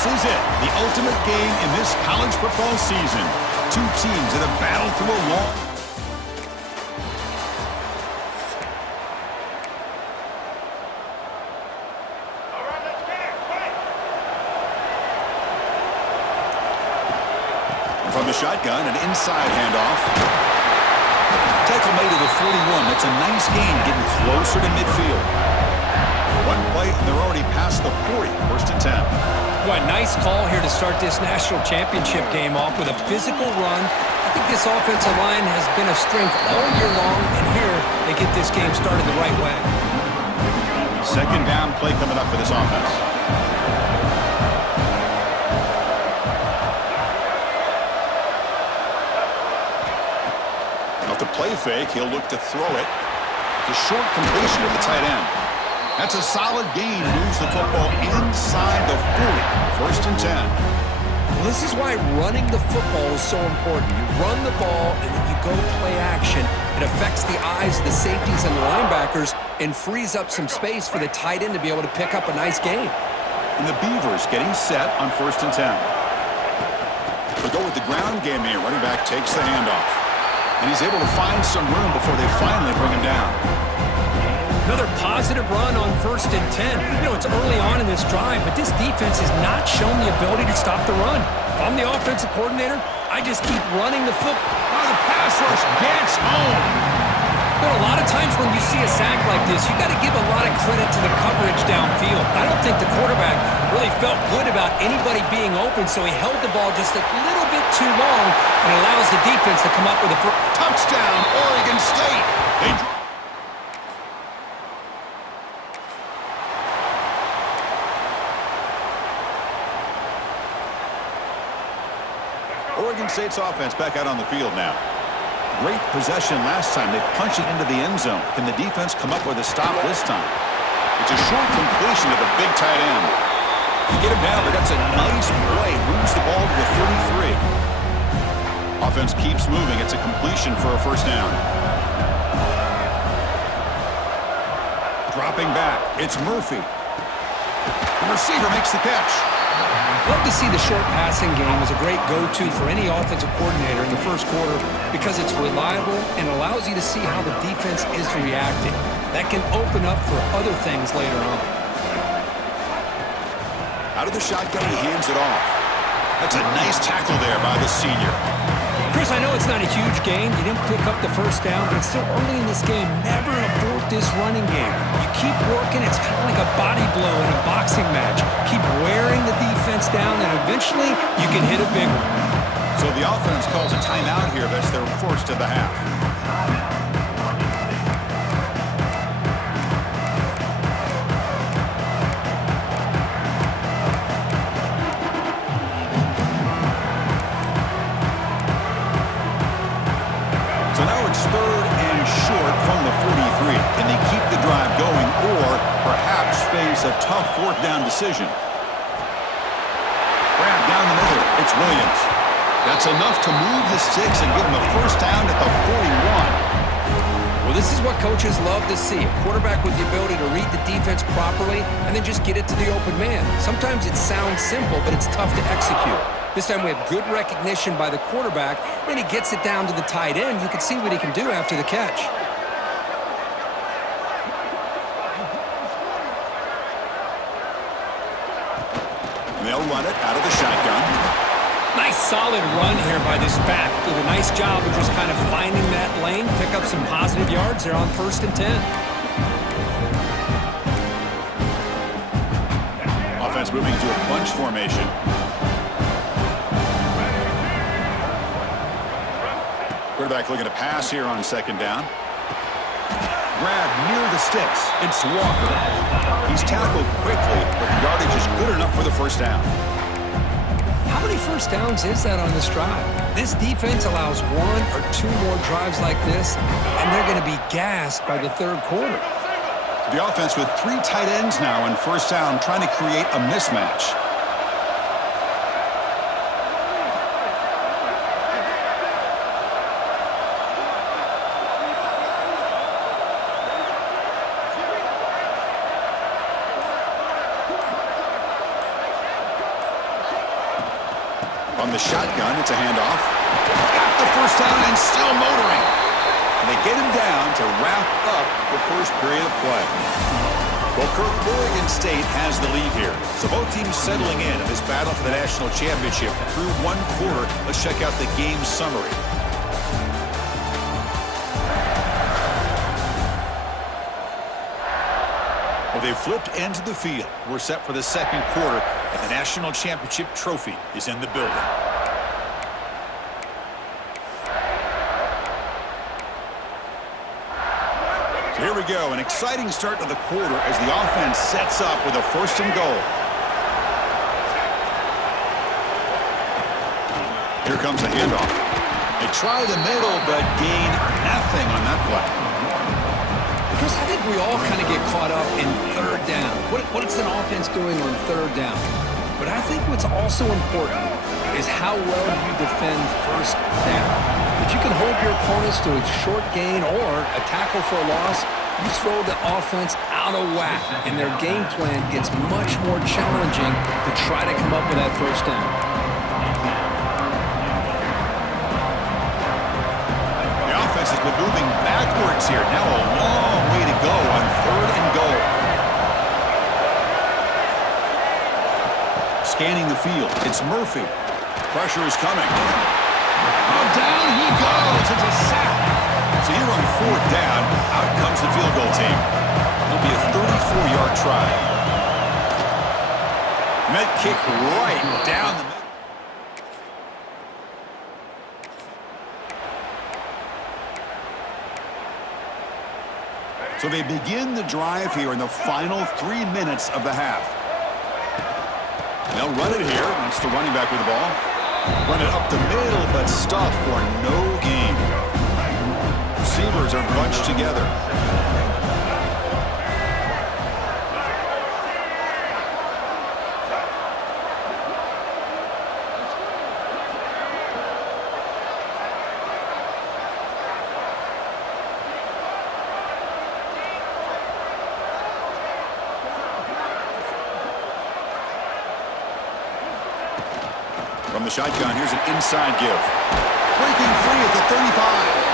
This is it, the ultimate game in this college football season. Two teams that have battled through a long... From the shotgun, an inside handoff. Tackle made to the 41. That's a nice gain, getting closer to midfield. One play, and they're already past the 40, first and 10. Boy, nice call here to start this national championship game off with a physical run. I think this offensive line has been a strength all year long, and here they get this game started the right way. Second down play coming up for this offense. Off the play fake, he'll look to throw it. It's a short completion to the tight end. That's a solid gain. Moves the football inside the 40. First and 10. Well, this is why running the football is so important. You run the ball, and then you go play action. It affects the eyes of the safeties and the linebackers and frees up some space for the tight end to be able to pick up a nice gain. And the Beavers getting set on first and 10. They go with the ground game here. Running back takes the handoff. And he's able to find some room before they finally bring him down. Another positive run on first and 10. You know, it's early on in this drive, but this defense has not shown the ability to stop the run. If I'm the offensive coordinator, I just keep running the football. Oh, the pass rush gets home. But a lot of times when you see a sack like this, you got to give a lot of credit to the coverage downfield. I don't think the quarterback really felt good about anybody being open, so he held the ball just a little bit too long and allows the defense to come up with a touchdown, Oregon State. Oregon State's offense back out on the field now. Great possession last time. They punch it into the end zone. Can the defense come up with a stop this time? It's a short completion to the big tight end. You get him down, but that's a nice play. Moves the ball to the 33. Offense keeps moving. It's a completion for a first down. Dropping back. It's Murphy. The receiver makes the catch. Love to see the short passing game as a great go-to for any offensive coordinator in the first quarter because it's reliable and allows you to see how the defense is reacting. That can open up for other things later on. Out of the shotgun, he hands it off. That's a nice tackle there by the senior. Chris, I know it's not a huge game. You didn't pick up the first down, but it's still early in this game. Never abort this running game. You keep working. It's kind of like a body blow in a boxing match. Keep wearing the defense down, and eventually you can hit a big one. So the offense calls a timeout here. That's their first of the half. So now it's third and short from the 43. Can they keep the drive going or perhaps face a tough fourth down decision? Grab down the middle. It's Williams. That's enough to move the sticks and give them a first down at the 41. Well, this is what coaches love to see. A quarterback with the ability to read the defense properly and then just get it to the open man. Sometimes it sounds simple, but it's tough to execute. This time we have good recognition by the quarterback. Then he gets it down to the tight end. You can see what he can do after the catch. And they'll run it out of the shotgun. Nice solid run here by this back. Did a nice job of just kind of finding that lane, pick up some positive yards there on first and 10. Offense moving to a bunch formation. Quarterback looking to pass here on second down. Grab near the sticks. It's Walker. He's tackled quickly, but the yardage is good enough for the first down. How many first downs is that on this drive? This defense allows one or two more drives like this, and they're going to be gassed by the third quarter. The offense with three tight ends now in first down, trying to create a mismatch. From the shotgun, it's a handoff. Got the first down and still motoring. And they get him down to wrap up the first period of play. Well, Kirk, Oregon State has the lead here. So both teams settling in this battle for the national championship through one quarter. Let's check out the game summary. Well, they've flipped into the field. We're set for the second quarter, and the national championship trophy is in the building. Here we go, an exciting start to the quarter as the offense sets up with a 1st and goal. Here comes the handoff. They try the middle, but gain nothing on that play. Chris, I think we all kind of get caught up in third down. What's an offense doing on third down? But I think what's also important is how well you defend first down. If you can hold your opponents to a short gain or a tackle for a loss, you throw the offense out of whack, and their game plan gets much more challenging to try to come up with that first down. The offense has been moving backwards here. Now a long way to go on 3rd and goal. Scanning the field, it's Murphy. Pressure is coming. Oh, down he goes. It's a sack. So here on 4th down, out comes the field goal team. It'll be a 34-yard try. Met kick right down the middle. So they begin the drive here in the final 3 minutes of the half. They'll run it here. That's the running back with the ball. Run it up the middle, but stuff for no gain. Receivers are bunched together. From the shotgun, here's an inside give. Breaking free at the 35.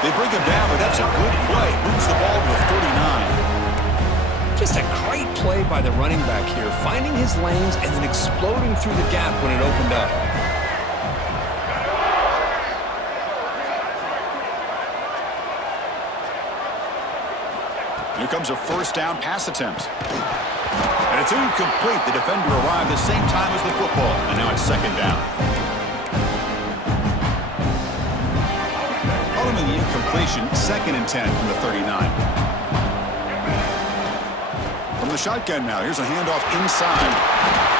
They bring him down, but that's a good play. Moves the ball to the 49. Just a great play by the running back here, finding his lanes and then exploding through the gap when it opened up. Here comes a 1st down pass attempt. And it's incomplete. The defender arrived the same time as the football, and now it's 2nd down. Following the incompletion, 2nd and 10 from the 39. From the shotgun now, here's a handoff inside.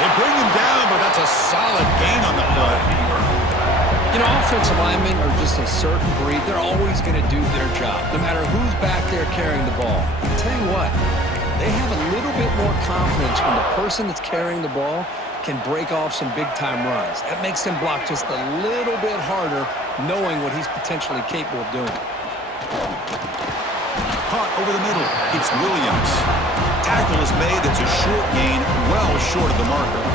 They bring him down, but that's a solid gain on the play. You know, offensive linemen are just a certain breed. They're always going to do their job, no matter who's back there carrying the ball. I'll tell you what, they have a little bit more confidence when the person that's carrying the ball can break off some big-time runs. That makes them block just a little bit harder, knowing what he's potentially capable of doing. Caught over the middle. It's Williams. Tackle is made. That's a short gain, well short of the marker.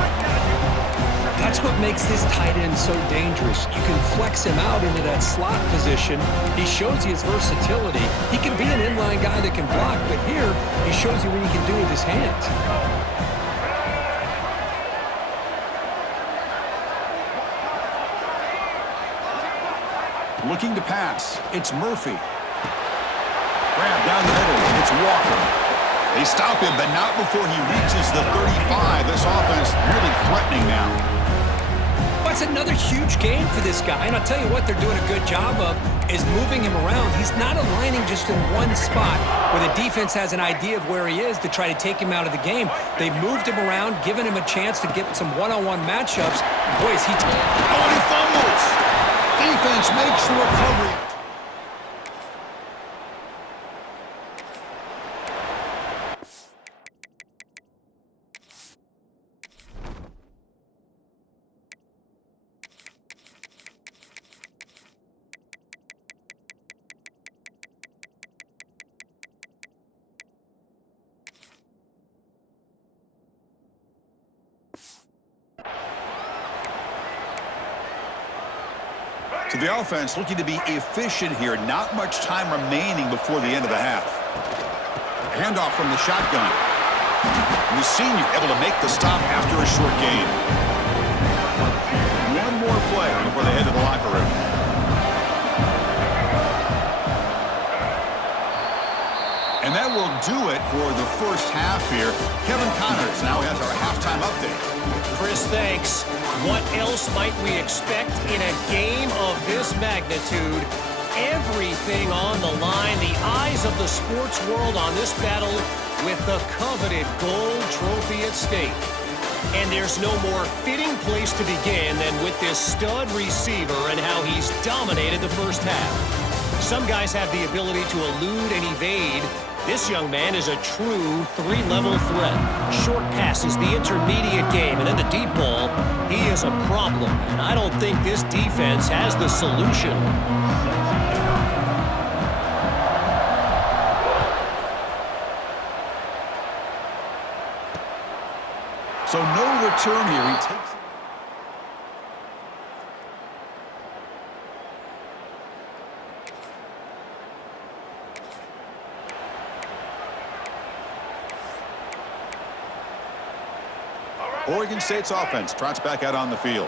That's what makes this tight end so dangerous. You can flex him out into that slot position. He shows you his versatility. He can be an inline guy that can block, but here he shows you what he can do with his hands. Looking to pass. It's Murphy. Grab down the middle. It's Walker. They stop him, but not before he reaches the 35. This offense really threatening now. That's another huge gain for this guy, and I'll tell you what they're doing a good job of is moving him around. He's not aligning just in one spot where the defense has an idea of where he is to try to take him out of the game. They've moved him around, given him a chance to get some one-on-one matchups. Boy, is he... Oh, he fumbles! Defense makes the recovery. So the offense looking to be efficient here. Not much time remaining before the end of the half. Handoff from the shotgun. And the senior able to make the stop after a short gain. One more play before they head to the locker room. And that will do it for the first half here. Kevin Connors now has our halftime update. Chris, thanks. What else might we expect in a game of this magnitude? Everything on the line. The eyes of the sports world on this battle with the coveted gold trophy at stake. And there's no more fitting place to begin than with this stud receiver and how he's dominated the first half. Some guys have the ability to elude and evade. This young man is a true three-level threat. Short passes, the intermediate game, and then the deep ball. He is a problem, and I don't think this defense has the solution. So no return here. He takes it. Oregon State's offense trots back out on the field.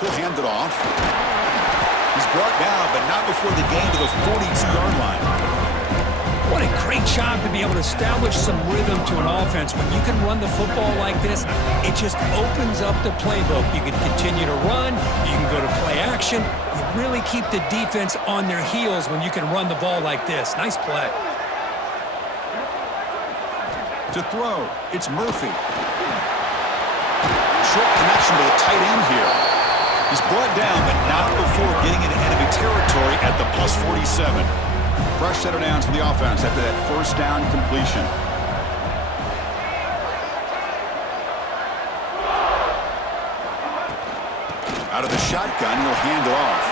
He'll hand it off. He's brought down, but not before the gain to the 42-yard line. What a great job to be able to establish some rhythm to an offense. When you can run the football like this, it just opens up the playbook. You can continue to run. You can go to play action. You really keep the defense on their heels when you can run the ball like this. Nice play. To throw, it's Murphy. Short connection to the tight end here. He's brought down, but not before getting into enemy territory at the plus 47. Fresh set of downs for the offense after that first down completion. Out of the shotgun, he'll hand it off.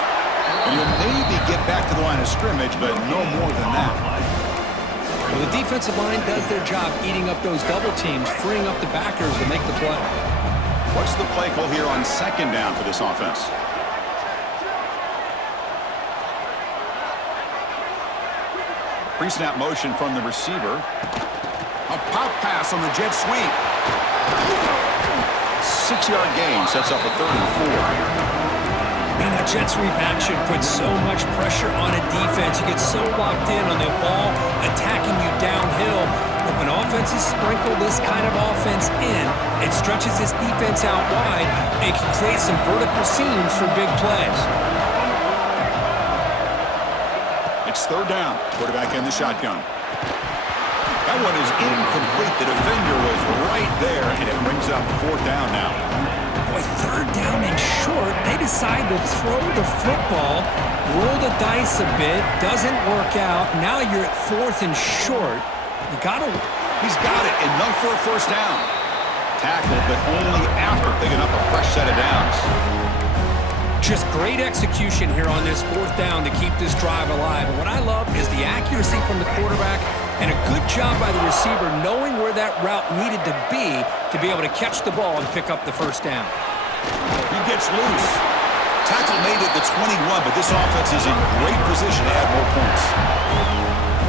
And he'll maybe get back to the line of scrimmage, but no more than that. Well, the defensive line does their job eating up those double teams, freeing up the backers to make the play. What's the play call here on second down for this offense? Pre-snap motion from the receiver. A pop pass on the jet sweep. 6-yard gain sets up a 3rd and 4. Man, that jet sweep action puts so much pressure on a defense. You get so locked in on the ball attacking you downhill. But when offenses sprinkle this kind of offense in, it stretches this defense out wide and can create some vertical seams for big plays. It's 3rd down. Quarterback in the shotgun. That one is incomplete. The defender was right there, and it brings up 4th down now. Boy, 3rd down and short. They decide to throw the football, roll the dice a bit, doesn't work out. Now you're at 4th and short. You gotta. He's got it. Enough for a 1st down. Tackled, but only after picking up a fresh set of downs. Just great execution here on this 4th down to keep this drive alive. And what I love is the accuracy from the quarterback and a good job by the receiver knowing where that route needed to be able to catch the ball and pick up the 1st down. He gets loose. Tackle made it the 21, but this offense is in great position to add more points.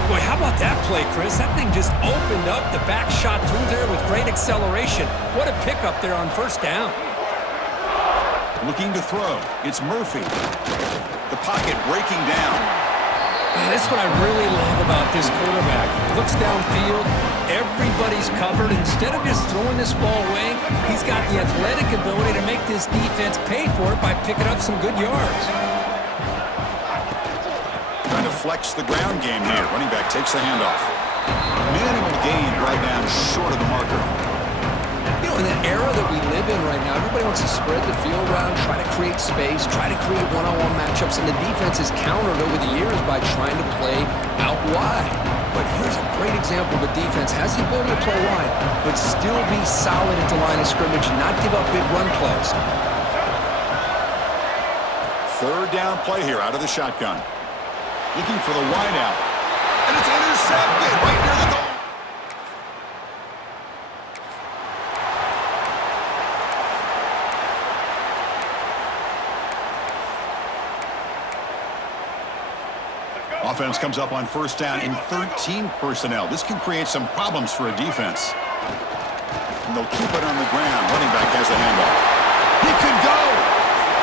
Boy, how about that play, Chris? That thing just opened up. The back shot through there with great acceleration. What a pickup there on 1st down. Looking to throw. It's Murphy. The pocket breaking down. Man, that's what I really love about this quarterback. Looks downfield. Everybody's covered. Instead of just throwing this ball away, he's got the athletic ability to make this defense pay for it by picking up some good yards. Trying to flex the ground game here. Running back takes the handoff. Minimal gain right down short of the marker. You know, in the era that we live in right now, everybody wants to spread the field around, try to create space, try to create one-on-one matchups, and the defense is countered over the years by trying to play out wide. But here's a great example of a defense has the ability to play wide, but still be solid at the line of scrimmage and not give up big run plays. 3rd down play here out of the shotgun. Looking for the wideout. And it's intercepted right near the goal. Offense comes up on first down in 13 personnel. This can create some problems for a defense. And they'll keep it on the ground. Running back has the handoff. He could go!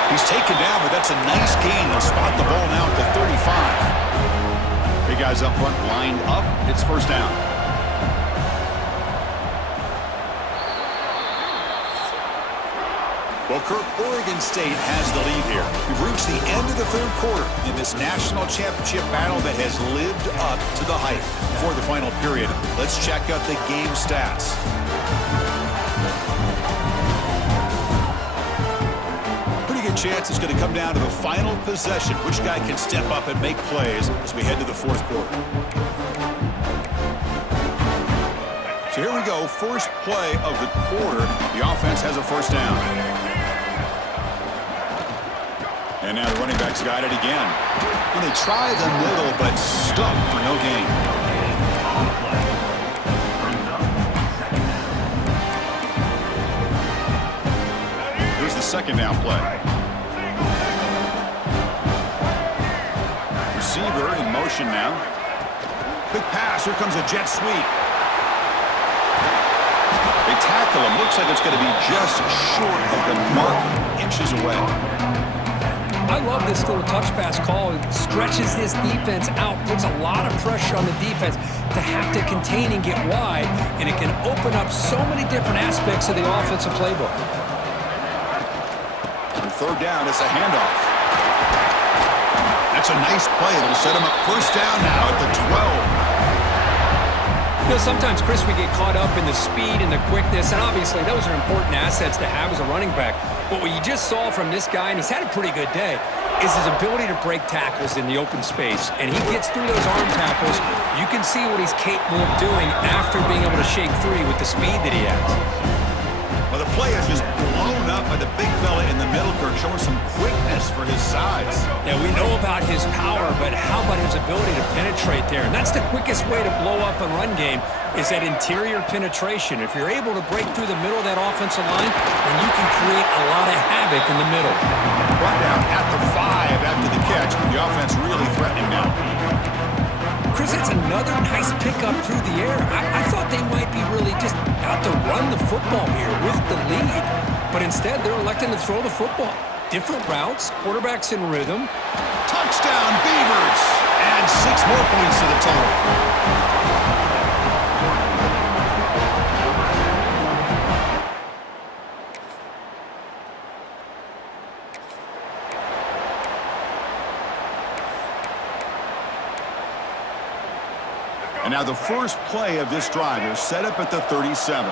He's taken down, but that's a nice gain. They'll spot the ball now at the 35. Big guys up front lined up. It's first down. Well, Kirk, Oregon State has the lead here. We've reached the end of the third quarter in this national championship battle that has lived up to the hype. Before the final period, let's check out the game stats. Pretty good chance it's going to come down to the final possession. Which guy can step up and make plays as we head to the fourth quarter. So here we go, first play of the quarter. The offense has a first down. And now the running back's got it again. And they try the middle, but stuck for no gain. Here's the second down play. Receiver in motion now. Quick pass, here comes a jet sweep. They tackle him. Looks like it's going to be just short of the mark, inches away. I love this little touch pass call. It stretches this defense out, puts a lot of pressure on the defense to have to contain and get wide, and it can open up so many different aspects of the offensive playbook. On third down, it's a handoff. That's a nice play. It'll set him up first down now at the 12. You know, sometimes, Chris, we get caught up in the speed and the quickness, and obviously those are important assets to have as a running back. But what you just saw from this guy, and he's had a pretty good day, is his ability to break tackles in the open space. And he gets through those arm tackles. You can see what he's capable of doing after being able to shake free with the speed that he has. Well, the play is just blown up by the big fella in the middle, Kirk, showing some quickness for his size. Yeah, we know about his power, but how about his ability to penetrate there? And that's the quickest way to blow up a run game, is that interior penetration. If you're able to break through the middle of that offensive line, then you can create a lot of havoc in the middle. Brought down at the 5 after the catch. The offense really threatening now. Chris, that's another nice pickup through the air. I thought they might be really just out to run the football here with the lead, but instead they're electing to throw the football. Different routes, quarterbacks in rhythm. Touchdown, Beavers! And 6 more points to the total. And now the first play of this drive is set up at the 37.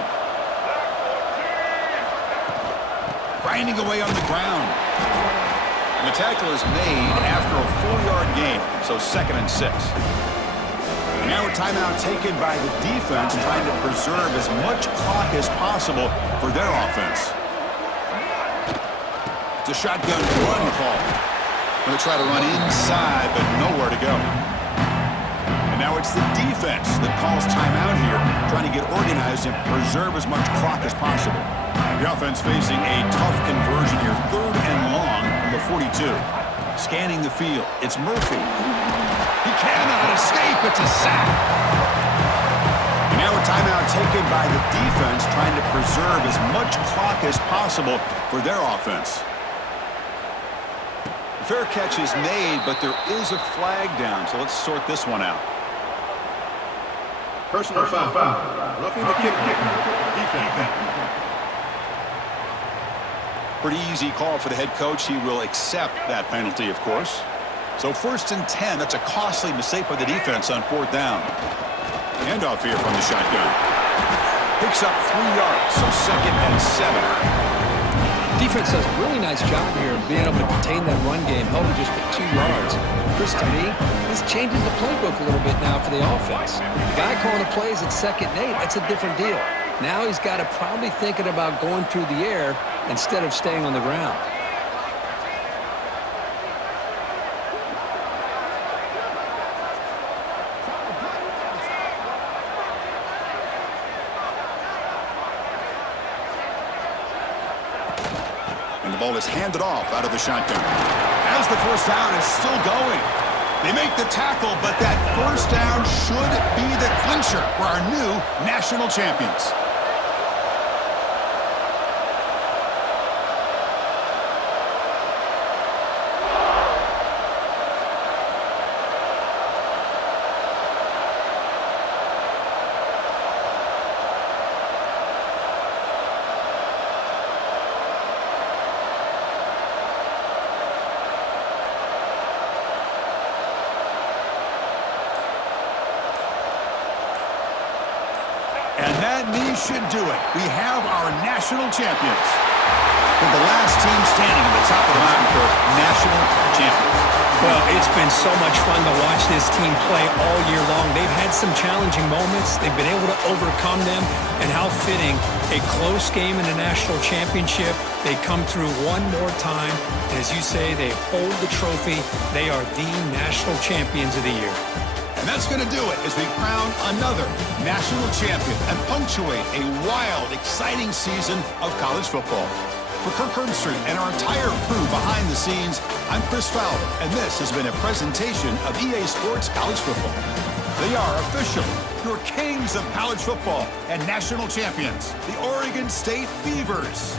Grinding away on the ground. And the tackle is made after a 4-yard gain, so 2nd and 6. And now a timeout taken by the defense, trying to preserve as much clock as possible for their offense. It's a shotgun run call. Going to try to run inside, but nowhere to go. Now it's the defense that calls timeout here, trying to get organized and preserve as much clock as possible. The offense facing a tough conversion here, 3rd and long from the 42. Scanning the field, it's Murphy. He cannot escape, it's a sack. And now a timeout taken by the defense, trying to preserve as much clock as possible for their offense. The fair catch is made, but there is a flag down, so let's sort this one out. Personal foul. Roughing the kicker. Defense. Pretty easy call for the head coach. He will accept that penalty, of course. So 1st and 10. That's a costly mistake by the defense on 4th down. Handoff here from the shotgun. Picks up 3 yards, so 2nd and 7. Defense does a really nice job here of being able to contain that run game, held him just for 2 yards. Chris, to me, this changes the playbook a little bit now for the offense. The guy calling the plays at 2nd and 8, that's a different deal. Now he's got to probably thinking about going through the air instead of staying on the ground. And the ball is handed off out of the shotgun. As the first down is still going. They make the tackle, but that first down should be the clincher for our new national champions. And that knee should do it. We have our national champions. With the last team standing at the top of the mountain for national champions. Well, it's been so much fun to watch this team play all year long. They've had some challenging moments. They've been able to overcome them. And how fitting, a close game in the national championship. They come through one more time. And as you say, they hold the trophy. They are the national champions of the year. And that's going to do it as we crown another national champion and punctuate a wild, exciting season of college football. For Kirk Herbstreit and our entire crew behind the scenes, I'm Chris Fowler, and this has been a presentation of EA Sports College Football. They are officially your kings of college football and national champions, the Oregon State Beavers.